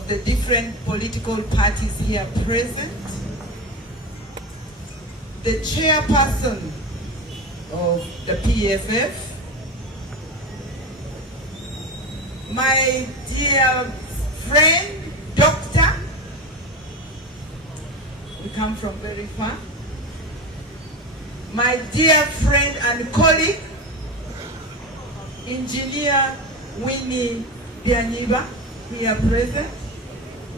of the different political parties here present, the chairperson of the PFF, my dear friend, doctor, we come from very far, my dear friend and colleague, Engineer Winnie Bianiba, here present.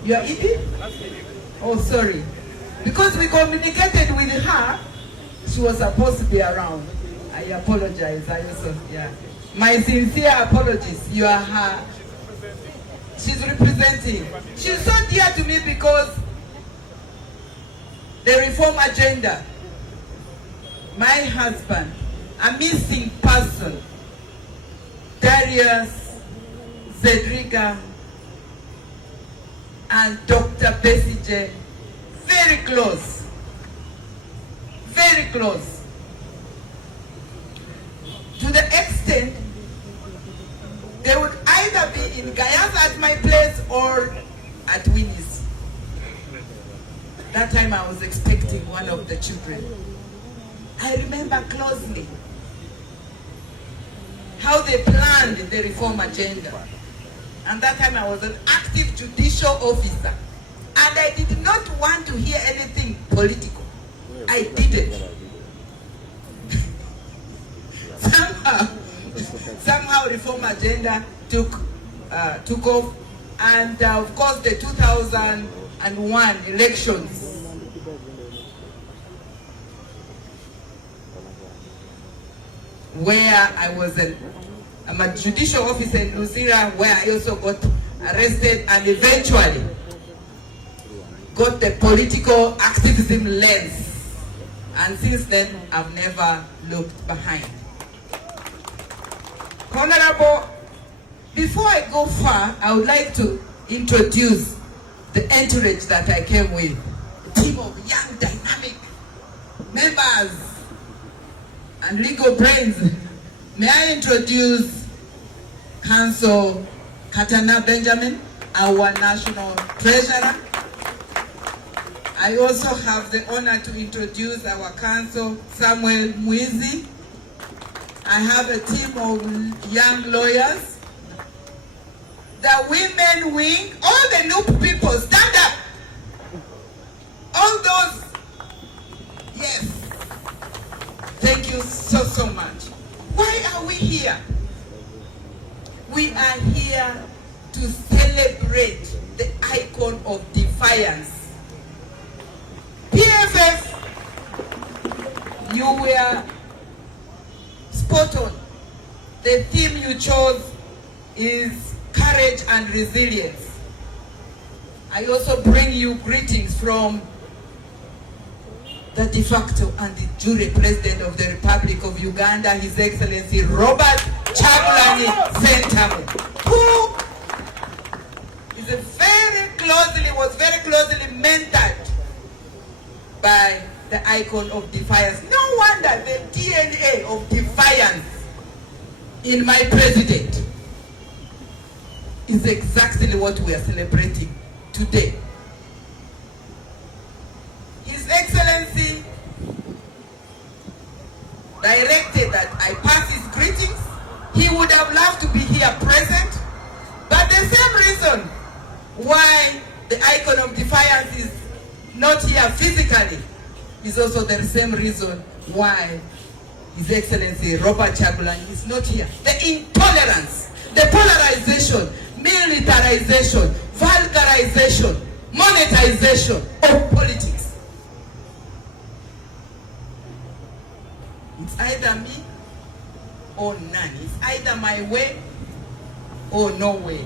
You are Edith? Oh, sorry. Because we communicated with her, she was supposed to be around. I apologize. My sincere apologies. You are her. She's representing. She's so dear to me because the reform agenda, my husband, a missing person, Darius, Zedriga, and Dr. Besigye, very close, very close. To the extent they would either be in Gaya's at my place or at Winnie's. That time I was expecting one of the children. I remember closely how they planned the reform agenda. And that time I was an active judicial officer. And I did not want to hear anything political. I didn't. Somehow reform agenda took off. And of course the 2001 elections. Where I was I'm a judicial officer in Luzira, where I also got arrested and eventually got the political activism lens. And since then, I've never looked behind. Honorable, before I go far, I would like to introduce the entourage that I came with. A team of young, dynamic members and legal brains. May I introduce Council Katana Benjamin, our National Treasurer. I also have the honor to introduce our Council Samuel Mwizi. I have a team of young lawyers. The women wing, all the new people, stand up. All those, yes. Thank you so much. Why are we here? We are here to celebrate the icon of defiance. PFF, you were spot on. The theme you chose is courage and resilience. I also bring you greetings from the de facto and the jure president of the Republic of Uganda, His Excellency Robert Chagulanyi Ssentamu, who was very closely mentored by the icon of defiance. No wonder the DNA of defiance in my president is exactly what we are celebrating today. His Excellency directed that I pass his greetings. He would have loved to be here present, but the same reason why the icon of defiance is not here physically is also the same reason why His Excellency Robert Chagulanyi is not here. The intolerance, the polarization, militarization, vulgarization, monetization of politics. It's either me or none. It's either my way or no way.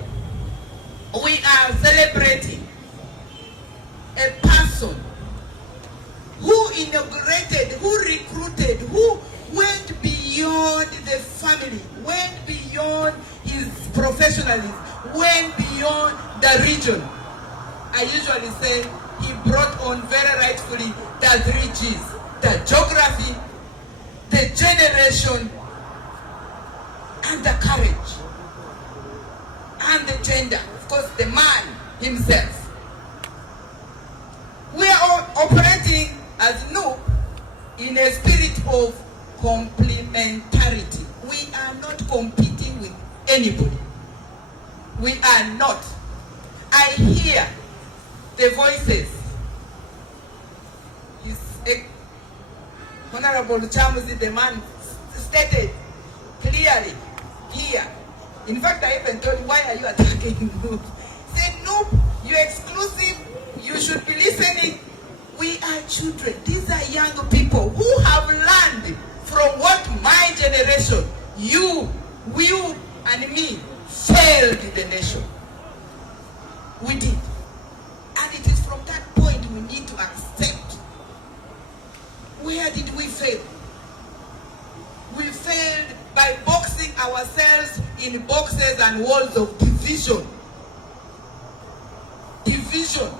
We are celebrating a person who inaugurated, who recruited, who went beyond the family, went beyond his professionalism, went beyond the region. I usually say he brought on very rightfully the 3 Gs, the geography, the generation, and the courage, and the gender. Of course, the man himself. We are operating as NUP in a spirit of complementarity. We are not competing with anybody. We are not. I hear the voices. Honorable Chamuzi, the man, stated clearly here. In fact, I even told him, why are you attacking NUP? He said, NUP, you're exclusive. You should be listening. We are children. These are young people who have learned from what my generation, you and me, failed the nation. We did. And it is from that point we need to accept. Where did we fail? We failed by boxing ourselves in boxes and walls of division. Division.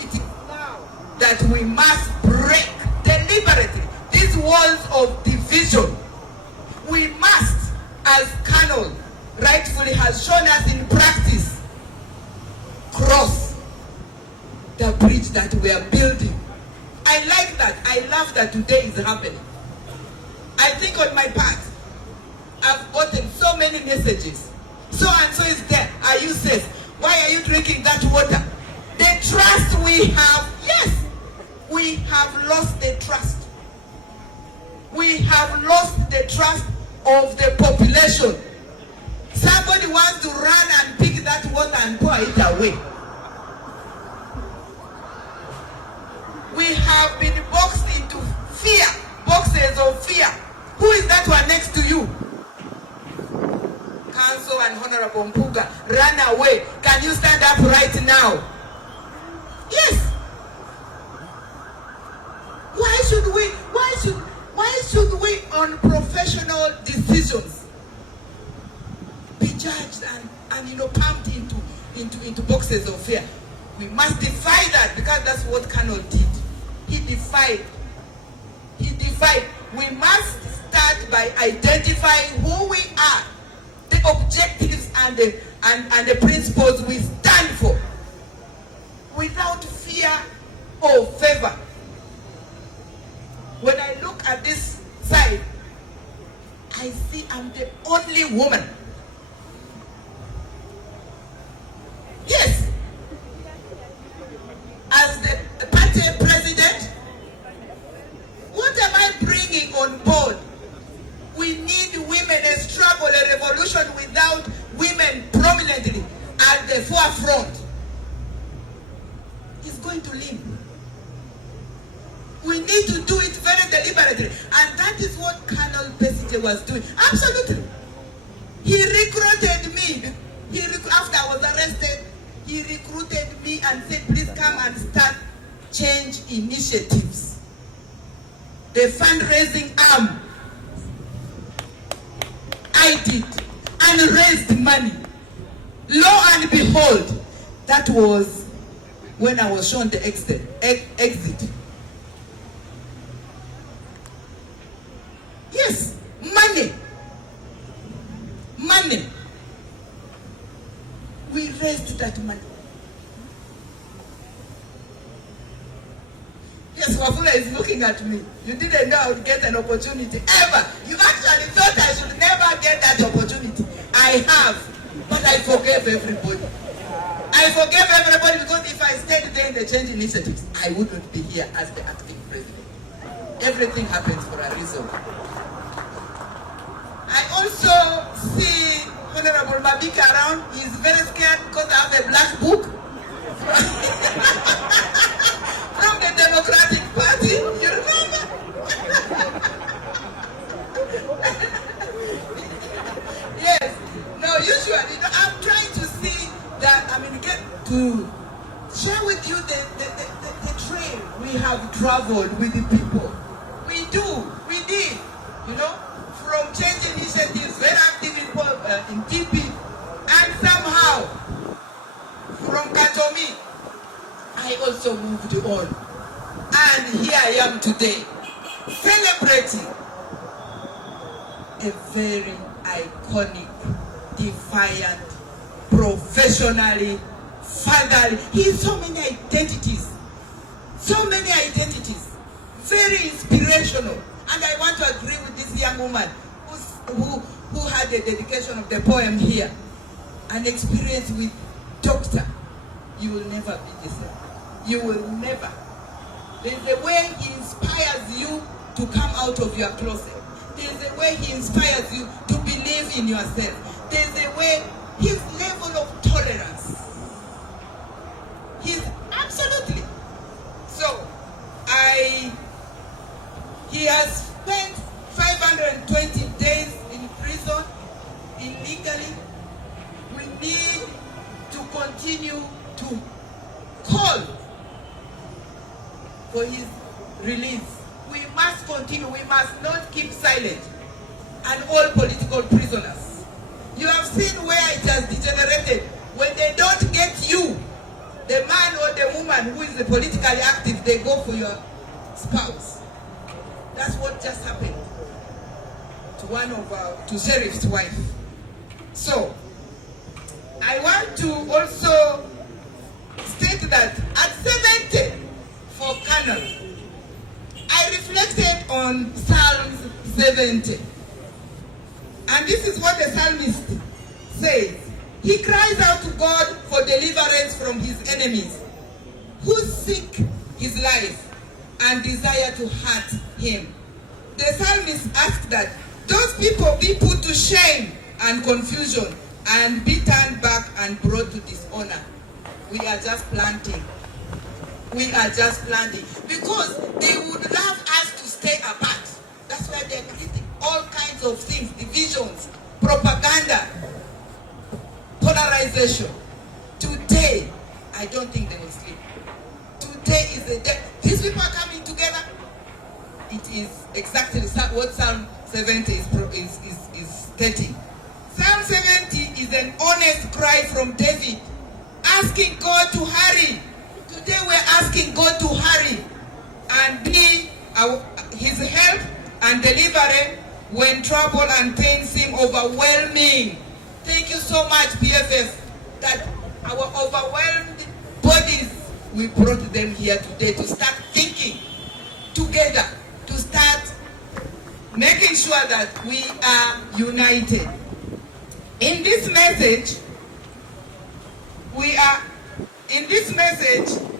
It is now that we must break deliberately these walls of division. We must, as Colonel rightfully has shown us in practice, cross the bridge that we are building. I like that. I love that today is happening. I think on my part, I've gotten so many messages. So and so is there. Are you safe? Why are you drinking that water? The trust we have, yes, we have lost the trust. We have lost the trust of the population. Somebody wants to run and pick that water and pour it away. We have been boxed into fear, boxes of fear. Who is that one next to you? Council and Honorable Mpuga, run away. Can you stand up right now? Yes. Why should we on professional decisions be judged and pumped into boxes of fear? We must defy that, because that's what Colonel did. He defied. We must start by identifying who we are, the objectives and the principles we stand for, without fear or favor. When I look at this side, I see I'm the only woman. Yes. As the party president, what am I bringing on board? We need women, a struggle, a revolution without women prominently at the forefront. It's going to limp. We need to do it very deliberately. And that is what Colonel Besigye was doing. Absolutely. He recruited me. After I was arrested, he recruited me and said, please come and start change initiatives. The fundraising arm. I did. And raised money. Lo and behold, that was when I was shown the exit. Yes, money. We raised that money. Yes, Wafula is looking at me. You didn't know I would get an opportunity ever. You actually thought I should never get that opportunity. I have, but I forgave everybody. Because if I stayed there in the change initiatives, I wouldn't be here as the acting president. Everything happens for a reason. I also see Honorable Mabika around. He's very scared because I have a black book from the Democratic Party. You remember? Yes. No, usually, I'm trying to see that, get to share with you the trail we have traveled with the people. We did, from change initiatives, very active in TP, and somehow, from Katomi, I also moved on. And here I am today, celebrating a very iconic, defiant professionally, fatherly. He has so many identities. So many identities. Very inspirational. And I want to agree with this young woman who had the dedication of the poem here. An experience with Doctor. You will never be the same. You will never. There's a way he inspires you to come out of your closet. There's a way he inspires you to believe in yourself. There's a way, his level of tolerance. He's absolutely. So, he has spent 520 days in prison illegally. We need to continue to call for his release. We must continue. We must not keep silent. And all political prisoners. You have seen where it has degenerated. When they don't get you, the man or the woman who is politically active, they go for your spouse. That's what just happened to Sheriff's wife. So, I want to also state that at 70 for Colonel, I reflected on Psalms 70. And this is what the psalmist says. He cries out to God for deliverance from his enemies, who seek his life and desire to hurt him. The psalmist asked that those people be put to shame and confusion and be turned back and brought to dishonor. We are just planting. We are just planting. Because they would love us to stay apart. That's why they're creating all kinds of things, divisions, propaganda, polarization. Today, I don't think they will sleep. Today is the day. These people are coming together. It is exactly what Psalm 70 is stating. Psalm 70 is an honest cry from David, asking God to hurry. Today we're asking God to hurry and be his help and deliverer when trouble and pain seem overwhelming. Thank you so much, PFF, that our overwhelmed bodies, we brought them here today to start thinking together, to start making sure that we are united. In this message,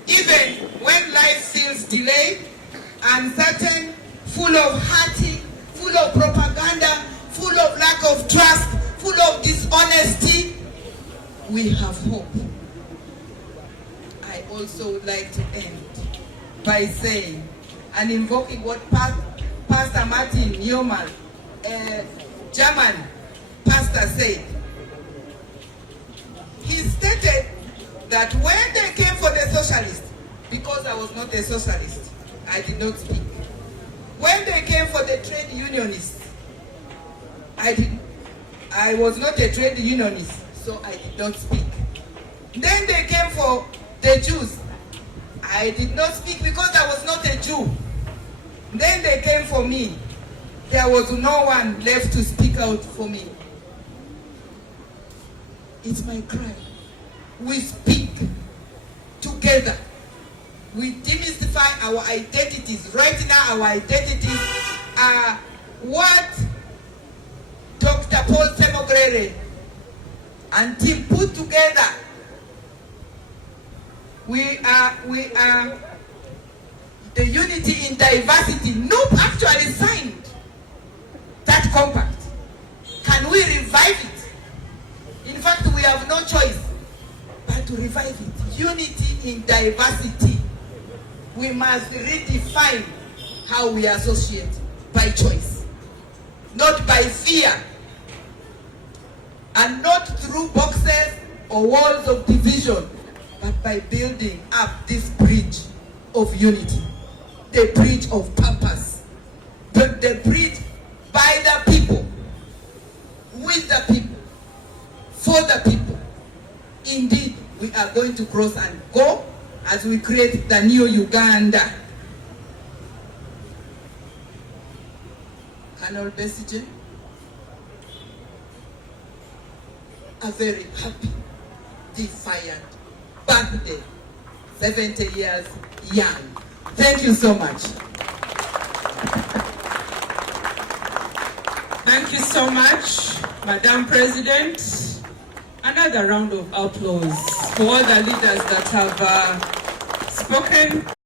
even when life feels delayed, uncertain, full of hurting, full of propaganda, full of lack of trust, full of dishonesty, we have hope. I also would like to end by saying and invoking what Pastor Martin Newman, a German pastor, said. He stated that when they came for the socialists, because I was not a socialist, I did not speak. When they came for the trade unionists, I was not a trade unionist, so I did not speak. Then they came for the Jews. I did not speak because I was not a Jew. Then they came for me. There was no one left to speak out for me. It's my cry. We speak together. We demystify our identities. Right now, our identities are what Dr. Paul Semogrere and team put together. We are the unity in diversity. Nope actually signed that compact. Can we revive it? In fact, we have no choice but to revive it. Unity in diversity. We must redefine how we associate by choice, not by fear, and not through boxes or walls of division, but by building up this bridge of unity, the bridge of purpose, the bridge by the people, with the people, for the people. Indeed, we are going to cross and go as we create the new Uganda. Colonel Besigye, a very happy defiant birthday, 70 years young. Thank you so much. Thank you so much, Madam President. Another round of applause for all the leaders that have spoken.